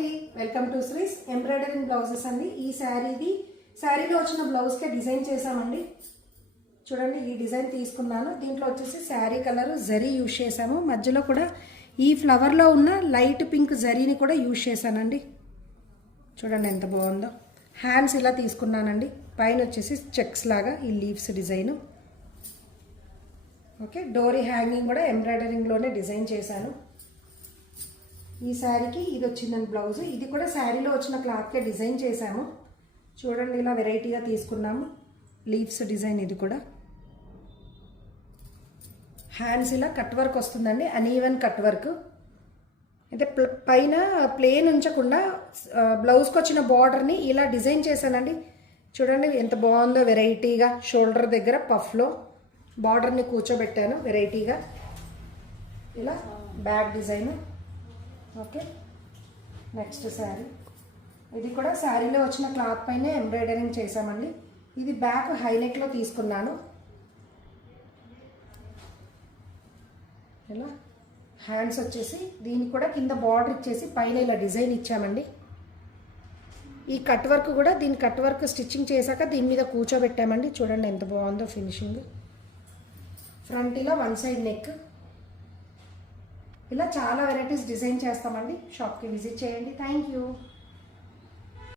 అండి, welcome to శ్రీస్ embroidering blouses అండి. ఈ శారీలో వచ్చిన బ్లౌజ్కే డిజైన్ చేసామండి. చూడండి, ఈ డిజైన్ తీసుకున్నాను. దీంట్లో వచ్చేసి శారీ కలర్ జరీ యూజ్ చేసాము. మధ్యలో కూడా ఈ ఫ్లవర్లో ఉన్న లైట్ పింక్ జరీని కూడా యూజ్ చేశానండి. చూడండి ఎంత బాగుందో. హ్యాండ్స్ ఇలా తీసుకున్నానండి. పైన వచ్చేసి చెక్స్ లాగా ఈ లీవ్స్ డిజైన్. ఓకే, డోరీ హ్యాంగింగ్ కూడా ఎంబ్రాయిడరింగ్లోనే డిజైన్ చేశాను. ఈ శారీకి ఇది వచ్చిందండి బ్లౌజ్. ఇది కూడా శారీలో వచ్చిన క్లాత్కే డిజైన్ చేశాము. చూడండి, ఇలా వెరైటీగా తీసుకున్నాము. లీవ్స్ డిజైన్ ఇది కూడా. హ్యాండ్స్ ఇలా కట్ వర్క్ వస్తుందండి, అన్ఈవెన్ కట్ వర్క్. అయితే పైన ప్లేన్ ఉంచకుండా బ్లౌజ్కి వచ్చిన బార్డర్ని ఇలా డిజైన్ చేశానండి. చూడండి ఎంత బాగుందో వెరైటీగా. షోల్డర్ దగ్గర పఫ్లో బార్డర్ని కూర్చోబెట్టాను వెరైటీగా. ఇలా back design. Okay, next sari. ఇది కూడా శారీలో వచ్చిన క్లాత్ పైన ఎంబ్రాయిడరింగ్ చేసామండి. ఇది బ్యాక్ హైనెక్లో తీసుకున్నాను. ఇలా హ్యాండ్స్ వచ్చేసి దీనికి కూడా కింద బార్డర్ ఇచ్చేసి పైన ఇలా డిజైన్ ఇచ్చామండి. ఈ కట్ వర్క్ కూడా దీని కట్ వర్క్ స్టిచ్చింగ్ చేశాక దీని మీద కూర్చోబెట్టామండి. చూడండి ఎంత బాగుందో ఫినిషింగ్. ఫ్రంట్ ఇలా వన్ సైడ్ నెక్. ఇలా చాలా వెరైటీస్ డిజైన్ చేస్తామండి. షాప్కి విజిట్ చేయండి. Thank you.